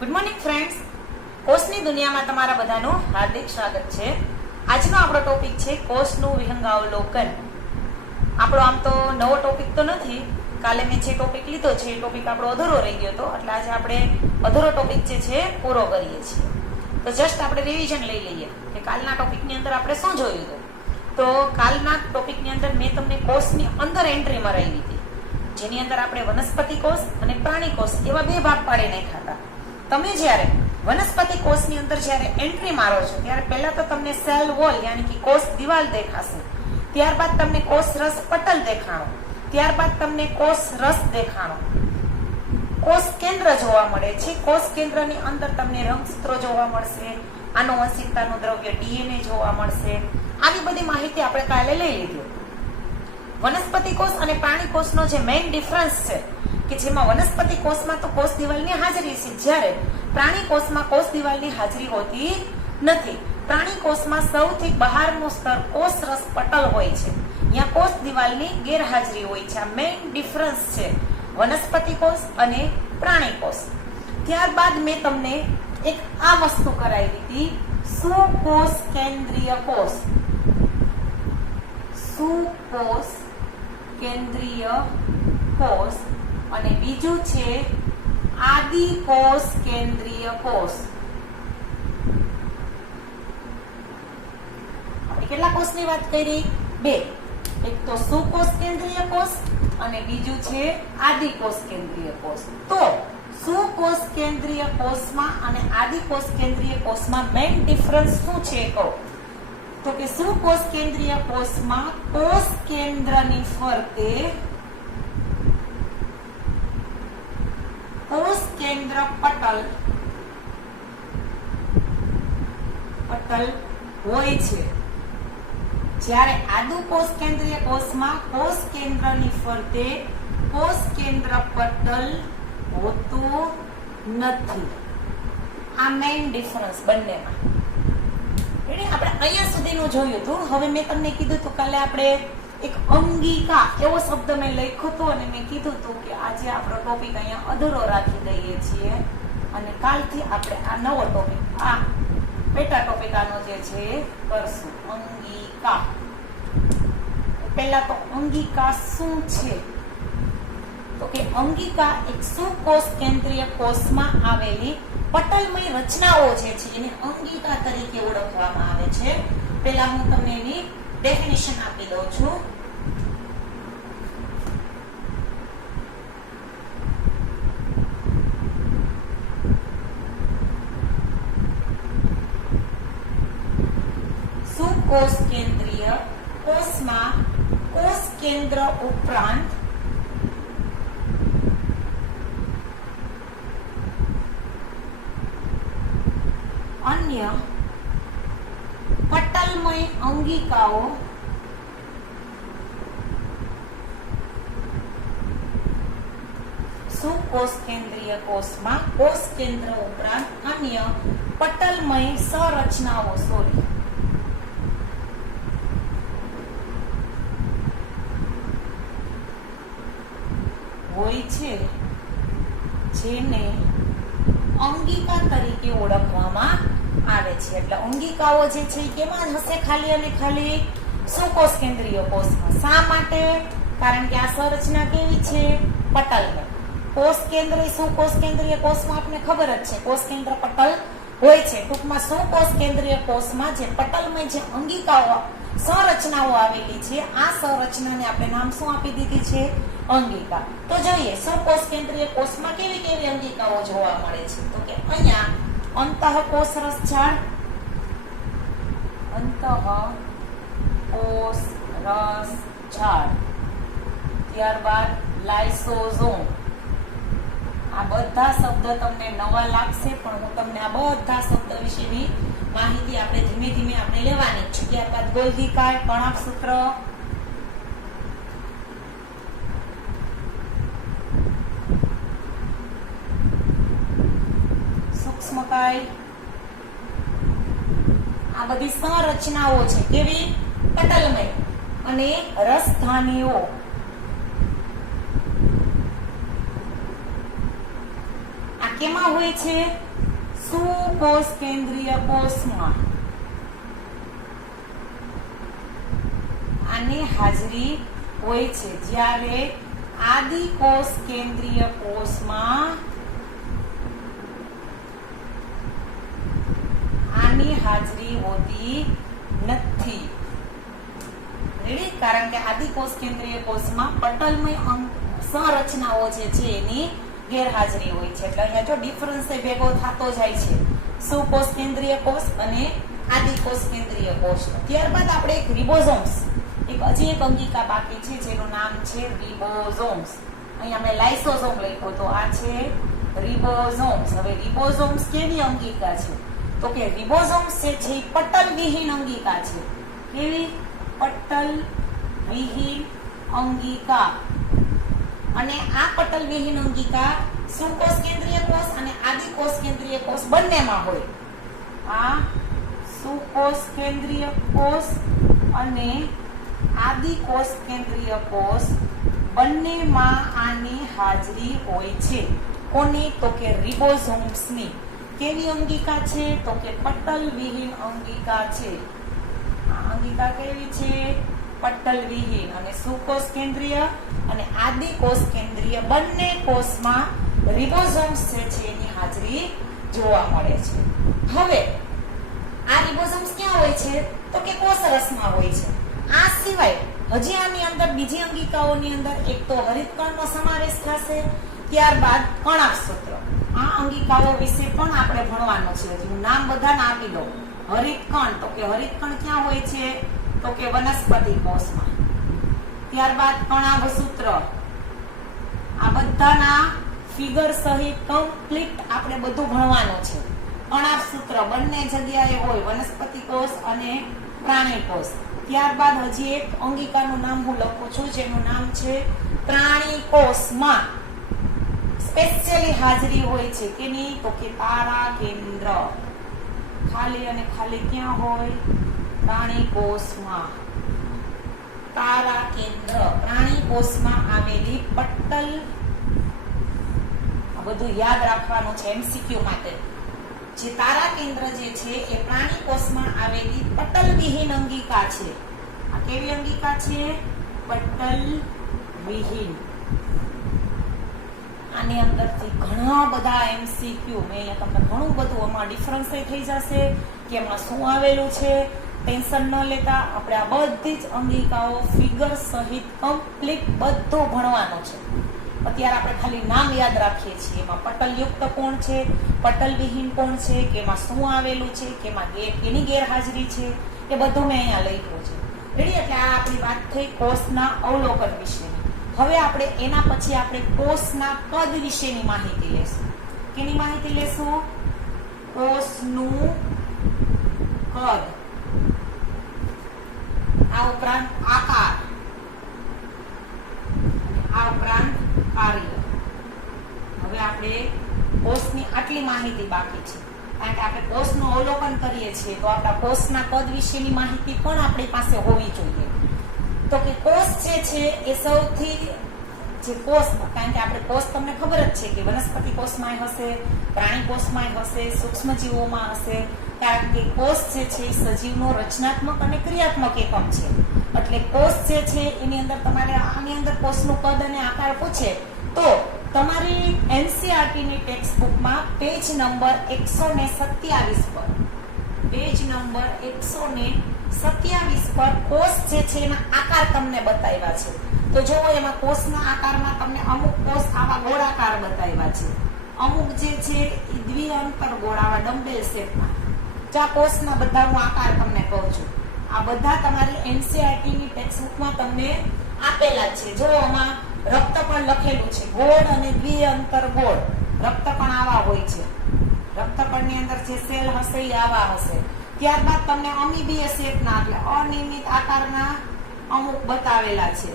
Good morning friends, કોષની દુનિયામાં તમારા બધાનું હાર્દિક સ્વાગત છે. આજનો આપણો ટોપિક છે કોષનું વિહંગાવલોકન. આપણો આમ તો નવો ટોપિક તો નથી, કાલે મેં જે ટોપિક લીધો છે એ ટોપિક આપણો અધૂરો રહી ગયો હતો, એટલે આજે આપણે અધૂરો ટોપિક જે છે પૂરો કરીએ છીએ. તો જસ્ટ આપણે રિવિઝન લઈ લઈએ કે કાલના ટોપિકની અંદર આપણે શું જોયું હતું. તો કાલના ટોપિકની અંદર મેં તમને કોષની અંદર એન્ટ્રી મરાવી હતી, જેની અંદર આપણે વનસ્પતિ કોષ અને પ્રાણી કોષ એવા બે ભાગ પાડી નાખ્યા હતા. તમે જ્યારે વનસ્પતિ કોષની અંદર જ્યારે એન્ટ્રી મારો છો ત્યારે પહેલા તો તમને સેલ વોલ યાની કે કોષ દિવાલ દેખાશે, ત્યારબાદ તમને કોષ રસ પટલ દેખાણો, ત્યારબાદ તમને કોષ રસ દેખાણો, કોષ કેન્દ્ર જોવા મળે છે. કોષ કેન્દ્રની અંદર તમને રંગસૂત્રો જોવા મળશે, આનુવંશિકતાનું દ્રવ્ય ડીએનએ જોવા મળશે. આવી બધી માહિતી આપણે કાલે લઈ લીધી. વનસ્પતિ કોષ અને પ્રાણી કોષનો જે મેઇન ડિફરન્સ છે કે જેમાં વનસ્પતિ કોષમાં તો કોષ દિવાલની હાજરી છે, જ્યારે પ્રાણી કોષમાં કોષ દિવાલની હાજરી હોતી નથી. પ્રાણી કોષમાં સૌથી બહારનું સ્તર કોષ રસ પટલ હોય છે, ત્યાં કોષ દિવાલની ગેરહાજરી હોય છે. આ મેઇન ડિફરન્સ છે વનસ્પતિ કોષ અને પ્રાણી કોષ. ત્યારબાદ મેં તમને એક આ વસ્તુ કરાવી હતી, સુકોષ કેન્દ્રીય કોષ. સુકોષ કેન્દ્રીય કોષ અને બીજું છે આદિકોષ કેન્દ્રીય કોષ. આપણે કેટલા કોષની વાત કરી? બે. એક તો સુકોષ કેન્દ્રીય કોષ અને બીજું છે આદિકોષ કેન્દ્રીય કોષ. તો સુકોષ કેન્દ્રીય કોષમાં અને આદિકોષ કેન્દ્રીય કોષમાં મેઇન ડિફરન્સ શું છે કહો તો કે સુકોષ કેન્દ્રીય કોષમાં કોષ કેન્દ્રની ફરતે કોષ કેન્દ્ર પટલ હોય છે, જ્યારે આદિકોષ કેન્દ્રીય કોષમાં કોષ કેન્દ્રની ફરતે કોષ કેન્દ્ર પટલ હોતું નથી. આ મેઇન ડિફરન્સ બંનેમાં. આપણે અહીંયા સુધીનું જોયું હતું. હવે મેં તમને કીધું હતું કાલે આપણે એક અંગિકા એવો શબ્દ મેં લખ્યો હતો અને મેં કીધું હતું કે આજે આપણો ટોપિક અહીંયા અધૂરો રાખી દઈએ છીએ અને કાલથી આપણે આ નવો ટોપિક, આ પેટા ટોપિક આનો જે છે કરશું. અંગિકા. પહેલા તો અંગિકા શું છે તો કે અંગિકા એક સુકોષ કેન્દ્રીય કોષમાં આવેલી પટલમય રચનાઓ જે છે એને અંગિકા તરીકે ઓળખવામાં આવે છે. પહેલા હું તમને એની ડેફિનેશન આપી દઉં છું. સુકોષ કેન્દ્રીય કોષમાં કોષ કેન્દ્ર ઉપરાંત અન્ય પટલમય અંગિકાઓ સુકોષ કેન્દ્રીય કોષમાં કોષ કેન્દ્ર ઉપરાંત અન્ય પટલમય સંરચનાઓ હોય છે, જેને અંગિકા તરીકે ઓળખવામાં આવે છે. એટલે અંગિકાઓ જે છે કેમાં હશે? ખાલી અને ખાલી સુકોષ કેન્દ્રીય કોષમાં. શા માટે? કારણ કે આ સંરચના કેવી છે? પટલમય. કોષ કેન્દ્ર સુકોષ કેન્દ્રીય કોષમાં આપણે ખબર જ છે કોષ કેન્દ્ર પટલ હોય છે. ટૂંકમાં સુકોષ કેન્દ્રીય કોષમાં જે પટલમય જે અંગિકાઓ સંરચનાઓ આવેલી છે, આ સંરચનાને આપણે નામ શું આપી દીધી છે? અંગિકા. તો જોઈએ સુકોષ કેન્દ્રીય કોષમાં કેવી કેવી અંગિકાઓ જોવા મળે છે. તો કે અહીંયા અંતઃકોષ રસ ઝાડ, અંતઃકોષ રસ ઝાડ, ત્યારબાદ લાઇસોઝોમ. આ બધા શબ્દ તમને નવા લાગશે, પણ હું તમને આ બધા શબ્દ વિશેની માહિતી આપણે ધીમે ધીમે આપણે લેવાની છે. ત્યારબાદ ગોલ્ગી કાય, કણાભસૂત્ર, સૂક્ષ્મકાય. આ બધી સંરચનાઓ છે કેવી? પટલમય અને રસધાનીઓ. કેમાં હોય છે? સુકોષ કેન્દ્રીય કોષમાં. આની હાજરી હોય છે. જ્યારે આદિકોષ કેન્દ્રીય કોષમાં આની હાજરી હોતી નથી. રેડી? કારણ કે આદિકોષ કેન્દ્રીય કોષમાં પટલમય સંરચનાઓ જે છે એની ગેરહાજરી હોય છે. એટલે અહીંયા જો ડિફરન્સ ભેગો થતો જાય છે સુકોષ કેન્દ્રીય કોષ અને આદિકોષ કેન્દ્રીય કોષ. ત્યારબાદ આપણે એક રિબોઝોમ્સ, હજી એક અંગિકા બાકી છે જેનું નામ છે રિબોઝોમ્સ. અહીંયા મેં લાઇસોઝોમ લખ્યો તો આ છે રિબોઝોમ્સ. હવે રિબોઝોમ્સ કેવી અંગિકા છે? તો કે રિબોઝોમ્સ છે એ પટલ વિહીન અંગિકા છે. કેવી? પટલ વિહીન અંગિકા. અને આ પટલ વિહીન અંગિકા સુકોષ કેન્દ્રીય કોષ અને આદિકોષ કેન્દ્રીય કોષ બંનેમાં હોય. આ સુકોષ કેન્દ્રીય કોષ અને આદિકોષ કેન્દ્રીય કોષ બંનેમાં આની હાજરી હોય છે. કોની? તો કે રિબોઝોમ્સની. કેવી અંગિકા છે? તો કે પટલ વિહીન અંગિકા છે. આ અંગિકા કેવી છે? પટલ વિહીન. અને સુકોષ કેન્દ્રીય અને આદિકોષ કેન્દ્રીય બંને કોષમાં રિબોઝોમ્સ છે એની હાજરી જોવા મળે છે. હવે આ રિબોઝોમ્સ ક્યાં હોય છે? તો કે કોષરસમાં હોય છે. આ સિવાય હજી આની અંદર બીજી અંગિકાઓની અંદર એક તો હરિતકણનો સમાવેશ થશે, ત્યારબાદ કણાભસૂત્ર. આ અંગિકાઓ વિશે પણ આપણે ભણવાનું છે. હું નામ બધાને આપી દઉં. હરિતકણ, તો કે હરિતકણ ક્યાં હોય છે? તો કે વનસ્પતિ કોષમાં. ત્યારબાદ કણાભસૂત્ર. આ બધાના ફિગર સહિત કમ્પ્લીટ આપણે બધું ભણવાનું છે. કણાભસૂત્ર બંને જગ્યાએ હોય, વનસ્પતિ કોષ અને પ્રાણી કોષ. ત્યારબાદ હજી એક અંગિકાનું નામ હું લખું છું જેનું નામ છે પ્રાણી કોષમાં સ્પેશિયલી હાજરી હોય છે. કેની? તો કે તારા કેન્દ્ર. ખાલી અને ખાલી ક્યાં હોય? પ્રાણી કોષમાં. તારા કેન્દ્ર પ્રાણી કોષમાં આવેલી પટલ. આ બધું યાદ રાખવાનું છે એમસીક્યુ માટે. જે તારા કેન્દ્ર જે છે એ પ્રાણી કોષમાં આવેલી પટલ વિહીન અંગિકા છે. આ કેવી અંગિકા છે? પટલ વિહીન. આની અંદરથી ઘણા બધા એમસીક્યુ મેં અહીંયા તમને ઘણું બધું આમાં ડિફરન્સ થઈ જશે કે એમાં શું આવેલું છે. ટેન્શન ન લેતા આપણે આ બધી જ અંગિકાઓ ફિગર સહિત કમ્પ્લીટ બધું ભણવાનું છે. અત્યારે આપણે ખાલી નામ યાદ રાખીએ છીએ. એમાં પટલયુક્ત કોણ છે, પટલ વિહીન કોણ છે, કે એમાં શું આવેલું છે, કે એમાં એની ગેરહાજરી છે, એ બધું મેં અહીંયા લખ્યું છે. રેડી? એટલે આ આપણી વાત થઈ કોષના અવલોકન વિશેની. હવે આપણે એના પછી આપણે કોષના કદ વિશેની માહિતી લેશું. કેની માહિતી લેશું? કોષનું કદ. આ ઉપરાંત આકાર, આ ઉપરાંત કાર્ય. હવે આપણે કોષની આટલી માહિતી બાકી છે. કારણ કે આપણે કોષનું અવલોકન કરીએ છીએ તો આપણા કોષના કદ વિશેની માહિતી પણ આપણી પાસે હોવી જોઈએ. તો કે કોષ જે છે એ સૌથી જે કોષ, કારણ કે આપણે કોષ તમને ખબર જ છે કે વનસ્પતિ કોષમાં હશે, પ્રાણી કોષમાં હશે, સૂક્ષ્મજીવોમાં હશે. કારણ કે કોષ જે છે એ સજીવનો રચનાત્મક અને ક્રિયાત્મક એકમ છે. એટલે કોષ જે છે એની અંદર તમારે આની અંદર કોષનું કદ અને આકાર પૂછે તો તમારી એનસીઈઆરટી ની ટેક્સ્ટ બુકમાં પેજ નંબર 127 પર, પેજ નંબર 127 પર કોષ જે છે એના આકાર તમને બતાવ્યા છે. તો જો એમાં કોષના આકારમાં તમને અમુક કોષ આવા ગોળાકાર બતાવ્યા છે, અમુક જે છે એ દ્વિઅંતર ગોળ આવા ડમ્બેલ શેપમાં. આ કોષના બધાનો આકાર તમને કહું છું. આ બધા તમારી એનસીઈઆરટી ની ટેક્સ્ટ બુકમાં તમને આપેલા છે. જો આમાં રક્તકણ લખેલું છે, ગોળ અને દ્વિઅંતર ગોળ રક્તકણ આવા હોય છે. રક્તકણની અંદર જે સેલ હશે એ આવા હશે. ત્યારબાદ તમને અમીબીય શેપના એટલે અનિયમિત આકારના અમુક બતાવેલા છે.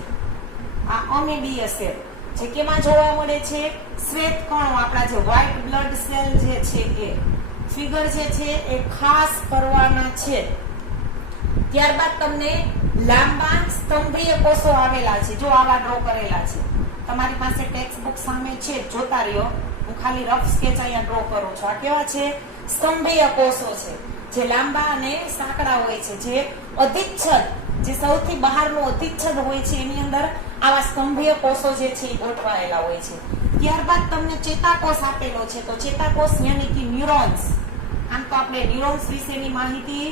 આ અમીબીય શેપ જે કેમાં જોવા મળે છે? શ્વેત કણો, આપણા જે વ્હાઇટ બ્લડ સેલ જે છે એ ફિગર જે છે એ ખાસ કરવાના છે. ત્યારબાદ તમને લાંબા સ્તંભીય કોષો આવેલા છે. જો આવા ડ્રો કરેલા છે. તમારી પાસે ટેક્સ્ટ બુક સામે છે, જોતા રહ્યો. હું ખાલી રફ સ્કેચ અહીંયા ડ્રો કરું છું. આ કેવા છે? સ્તંભીય કોષો છે, જે લાંબા અને સાંકડા હોય છે, જે અધિચ્છદ, જે સૌથી બહારનું અધિચ્છદ હોય છે એની અંદર આવા સ્તંભીય કોષો જે છે એ ગોઠવાયેલા હોય છે. ત્યારબાદ તમને ચેતાકોષ આપેલો છે. તો ચેતાકોષ યાની કે ન્યુરોન્સ. આમ તો આપણે ન્યુરોન્સ વિશેની માહિતી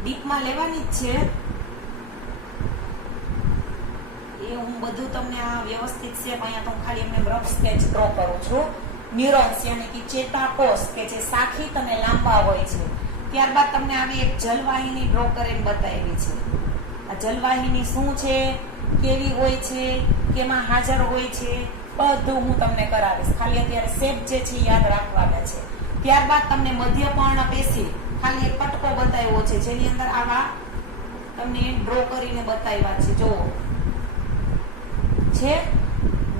ડીપમાં લેવાની જ છે. એ હું બધું તમને આ વ્યવસ્થિત છે, અહીંયા તો હું ખાલી એમને રફ સ્કેચ ડ્રો કરું છું. ન્યુરોન્સ યાની કે ચેતાકોષ કે જે શાખિત અને લાંબા હોય છે. ત્યારબાદ તમને આવી એક જલવાહિની ડ્રો કરીને બતાવી છે. આ જલવાહિની શું છે, કેવી હોય છે, કેમાં હાજર હોય છે, બધું હું તમને કરાવીશ. ખાલી અત્યારે શેપ જે છે યાદ રાખવાના છે. ત્યારબાદ તમને મધ્યપર્ણ પેશી ખાલી એક કટકો બતાવ્યો છે, જેની અંદર આવા તમને ડ્રો કરીને બતાવ્યા છે. જો છે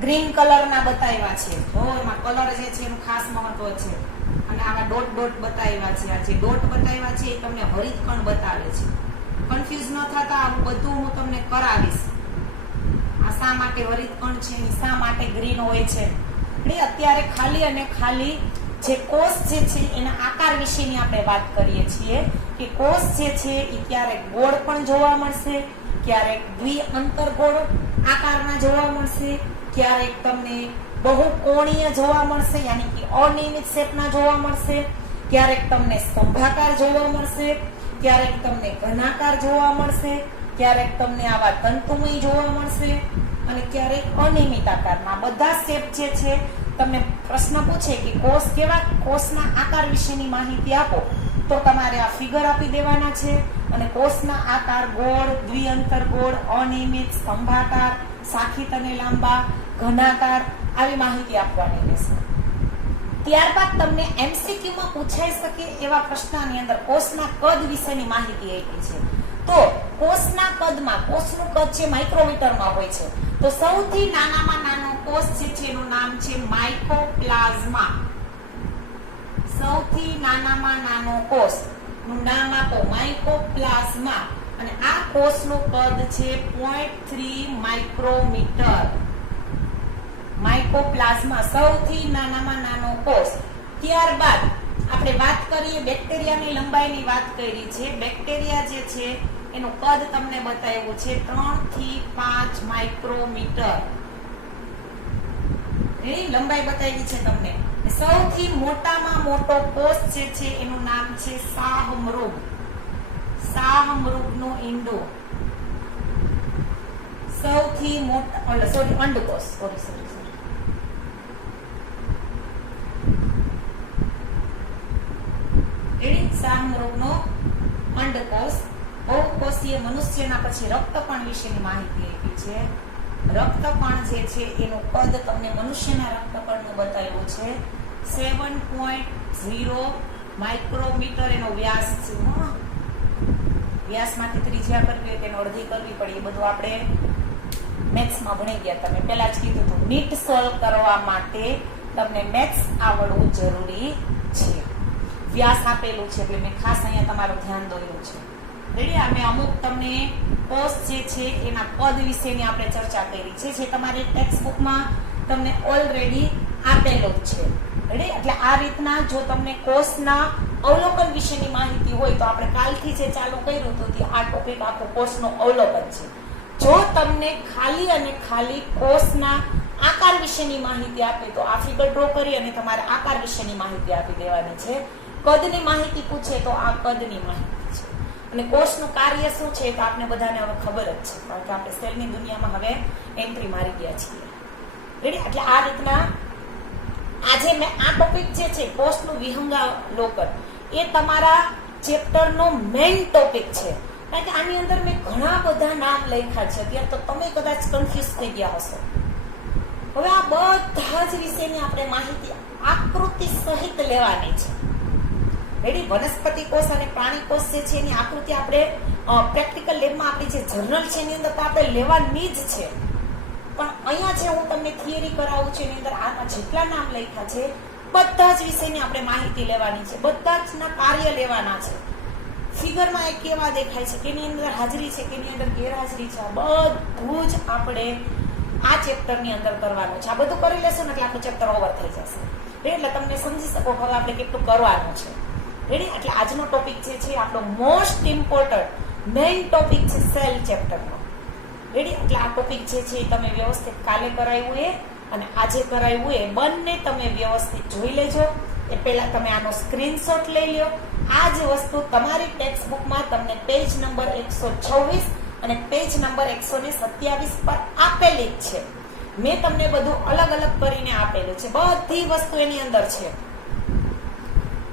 ગ્રીન કલરના બતાવ્યા છે. જો એમાં કલર જે છે એનું ખાસ મહત્વ છે. અને આવા ડોટ ડોટ બતાવ્યા છે. આ જે ડોટ બતાવ્યા છે એ તમને હરિતકણ બતાવે છે. કન્ફ્યુઝ ન થતા આવું બધું હું તમને કરાવીશ. આ શા માટે હરિતકણ છે, શા માટે ગ્રીન હોય છે. અત્યારે ખાલી અને ખાલી જે કોષ જે છે એના આકાર વિશેની આપણે વાત કરીએ છીએ કે કોષ જે છે એ ક્યારેક ગોળ પણ જોવા મળશે, ક્યારેક દ્વિઅંતરગોળ આકારના જોવા મળશે, ક્યારેક તમને બહુકોણીય જોવા મળશે યાની કે અનિયમિત શેપના જોવા મળશે, ક્યારેક તમને સ્તંભાકાર જોવા મળશે, ક્યારેક તમને ઘનાકાર જોવા મળશે, ક્યારેક તમને આવા તંતુમય જોવા મળશે અને ક્યારેક અનિયમિત આકારના. બધા શેપ જે છે તમને પ્રશ્ન પૂછે કે કોષ કેવા, કોષના આકાર વિશેની માહિતી આપો, તો તમારે આ ફિગર આપી દેવાના છે. અને કોષના આકાર ગોળ, દ્વિઅંતરગોળ, અનિયમિત, સ્તંભાકાર, શાખિત અને લાંબા, ઘનાકાર આવી માહિતી આપવાની રહેશે. ત્યારબાદ તમને MCQ માં પૂછાઈ શકે એવા પ્રશ્નની અંદર કોષના કદ વિશેની માહિતી આપી છે. તો કોષના કદમાં, કોષનું કદ છે માઇક્રોમીટરમાં હોય છે. તો સૌથી નાનામાં નાનો કોષ છે એનું નામ છે માઇકોપ્લાઝમા. સૌથી નાનામાં નાનો કોષ નું નામ આપો માઇકોપ્લાઝમા. અને આ કોષનું કદ છે 0.3 માઇક્રોમીટર. માઇકોપ્લાઝમા સૌથી નાનામાં નાનો કોષ. ત્યારબાદ આપણે વાત કરીએ બેક્ટેરિયાની લંબાઈની વાત કરી છે. બેક્ટેરિયા જે છે એનું કદ તમને બતાવ્યું છે 3 થી 5 માઇક્રોમીટર. એની લંબાઈ બતાવી છે તમને. સૌથી મોટામાં મોટો કોષ જે છે એનું નામ છે શાહમૃગ. શાહમૃગનો ઈંડો સૌથી મોટા, સોરી અંડકોષ, સોરી શાહમૃગનો અંડકોષ. બહુકોષીય મનુષ્યના પછી રક્તકણ વિશેની માહિતી આપી છે. રક્તકણ જે છે એનું કદ તમને મનુષ્યના રક્તકણનું બતાવ્યું છે 7.0 માઇક્રોમીટર એનો વ્યાસ છે. વ્યાસમાંથી ત્રિજ્યા કરવી હોય તેનો અડધી કરવી પડે. એ બધું આપણે મેથ્સમાં ભણી ગયા. તમે પહેલા જ કીધું હતું નીટ સોલ્વ કરવા માટે તમને મેથ્સ આવડવું જરૂરી છે. વ્યાસ આપેલું છે એટલે મેં ખાસ અહીંયા તમારું ધ્યાન દોર્યું છે. રેડી? અમે અમુક તમને કોષ જે છે એના કદ વિશેની આપણે ચર્ચા કરી છે, જે તમારી ટેક્સ્ટ બુકમાં તમને ઓલરેડી આપેલો જ છે. રેડી? એટલે આ રીતના જો તમને કોષના અવલોકન વિશેની માહિતી હોય તો આપણે કાલથી જે ચાલુ કર્યું હતું આ ટોપિક આખો કોષનો અવલોકન છે. જો તમને ખાલી અને ખાલી કોષના આકાર વિશેની માહિતી આપે તો આ ફિગર ડ્રો કરી અને તમારે આકાર વિશેની માહિતી આપી દેવાની છે. કદની માહિતી પૂછે તો આ કદની માહિતી છે. અને કોષનું કાર્ય શું છે તો આપણે બધાને હવે ખબર જ છે, કારણ કે આપણે સેલની દુનિયામાં હવે એન્ટ્રી મારી ગયા છીએ. રેડી? એટલે આ રીતના આજે મેં આ ટોપિક જે છે કોષનું વિહંગાવલોકન એ તમારા ચેપ્ટરનો મેઇન ટોપિક છે. કારણ કે આની અંદર મેં ઘણા બધા નામ લખ્યા છે. અત્યારે તો તમે કદાચ કન્ફ્યુઝ થઈ ગયા હશો. હવે આ બધા જ વિશેની આપણે માહિતી આકૃતિ સહિત લેવાની છે. રેડી? વનસ્પતિ કોષ અને પ્રાણી કોષ જે છે એની આકૃતિ આપણે પ્રેક્ટિકલ લેબમાં આપણી જે જર્નલ છે એની અંદર તો આપણે લેવાની જ છે. પણ અહીંયા જે હું તમને થિયરી કરાવું છું એની અંદર આના જેટલા નામ લખ્યા છે બધા જ વિષયની આપણે માહિતી લેવાની છે. બધા જ ના કાર્ય લેવાના છે. ફિગરમાં એ કેવા દેખાય છે, કેની અંદર હાજરી છે, કેની અંદર ગેરહાજરી છે, બધું જ આપણે આ ચેપ્ટરની અંદર કરવાનો છે. આ બધું કરી લેશો ને એટલે આપણું ચેપ્ટર ઓવર થઈ જશે. એટલે તમને સમજી શકો હવે આપણે કેટલું કરવાનું છે. રેડી? એટલે આજનો ટોપિક જે છે આપણો મોસ્ટ ઇમ્પોર્ટન્ટ મેઇન ટોપિક છે સેલ ચેપ્ટરનો. રેડી? એટલે આ ટોપિક જે છે એ તમે વ્યવસ્થિત કાલે કરાવ્યું એ અને આજે કરાવ્યું એ બંને તમે વ્યવસ્થિત જોઈ લેજો. એ પહેલા તમે આનો સ્ક્રીનશોટ લઈ લો. આ જ વસ્તુ તમારી ટેક્સ્ટ બુકમાં તમને પેજ નંબર 126 અને પેજ નંબર 127 પર આપેલી જ છે. મેં તમને બધું અલગ અલગ કરીને આપેલું છે. બધી વસ્તુ એની અંદર છે.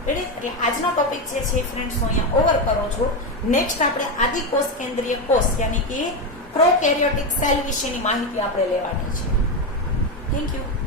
રેડી? એટલે આજનો ટોપિક જે છે ફ્રેન્ડ્સ હું અહીંયા ઓવર કરું છું. નેક્સ્ટ આપણે આદિકોષ કેન્દ્રીય કોષ યાની કે પ્રોકેરિયોટિક સેલ વિશેની માહિતી આપણે લેવાની છે. Thank you.